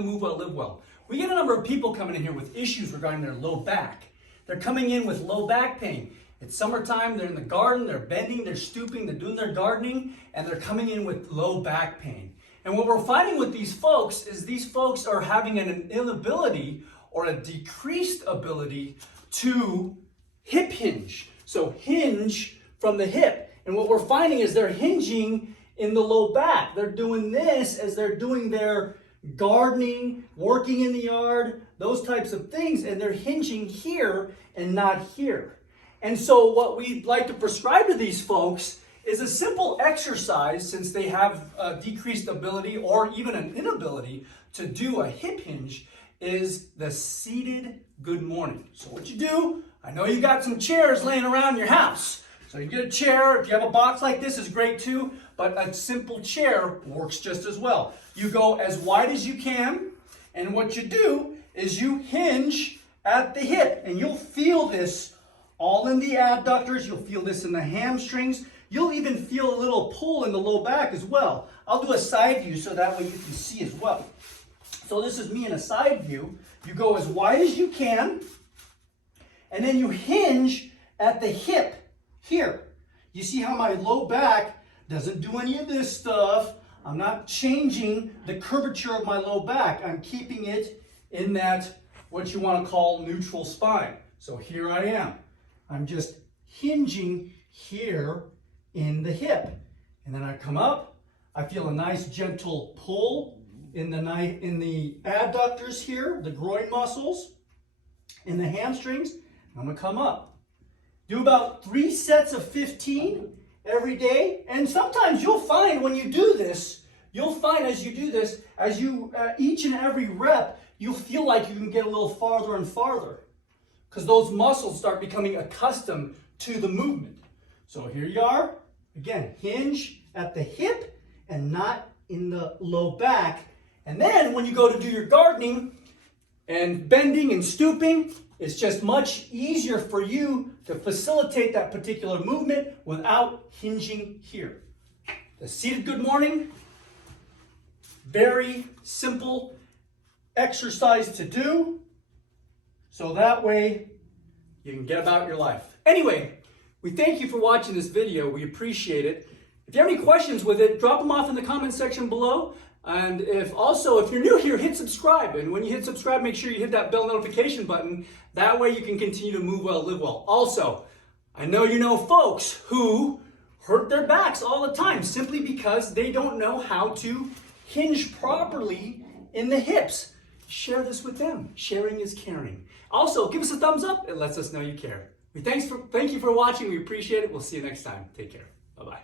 to Move Well, Live Well. We get a number of people coming in here with issues regarding their low back. They're coming in with low back pain. It's summertime, they're in the garden, they're bending, they're stooping, they're doing their gardening, and they're coming in with low back pain. And what we're finding with these folks is these folks are having an inability or a decreased ability to hip hinge. So hinge from the hip. And what we're finding is they're hinging in the low back. They're doing this as they're doing their gardening, working in the yard, those types of things, and they're hinging here and not here. And so what we'd like to prescribe to these folks is a simple exercise, since they have a decreased ability or even an inability to do a hip hinge, is the seated good morning. So what you do, I know you got some chairs laying around your house. So you get a chair, if you have a box like this is great too, but a simple chair works just as well. You go as wide as you can, and what you do is you hinge at the hip, and you'll feel this all in the adductors, you'll feel this in the hamstrings, you'll even feel a little pull in the low back as well. I'll do a side view so that way you can see as well. So this is me in a side view. You go as wide as you can, and then you hinge at the hip here. You see how my low back doesn't do any of this stuff. I'm not changing the curvature of my low back. I'm keeping it in that, what you want to call, neutral spine. So here I am. I'm just hinging here in the hip. And then I come up. I feel a nice gentle pull in the adductors here, the groin muscles, in the hamstrings. I'm going to come up. Do about 3 sets of 15 every day. And sometimes you'll find when you do this, as you each and every rep, you'll feel like you can get a little farther and farther, because those muscles start becoming accustomed to the movement. So here you are. Again, hinge at the hip and not in the low back. And then when you go to do your gardening and bending and stooping, it's just much easier for you to facilitate that particular movement without hinging here. The seated good morning, very simple exercise to do, so that way you can get about your life. Anyway, we thank you for watching this video. We appreciate it. If you have any questions with it, drop them off in the comment section below. And if you're new here, hit subscribe. And when you hit subscribe, make sure you hit that bell notification button. That way you can continue to move well, live well. Also, I know you know folks who hurt their backs all the time simply because they don't know how to hinge properly in the hips. Share this with them. Sharing is caring. Also, give us a thumbs up. It lets us know you care. Thank you for watching. We appreciate it. We'll see you next time. Take care. Bye-bye.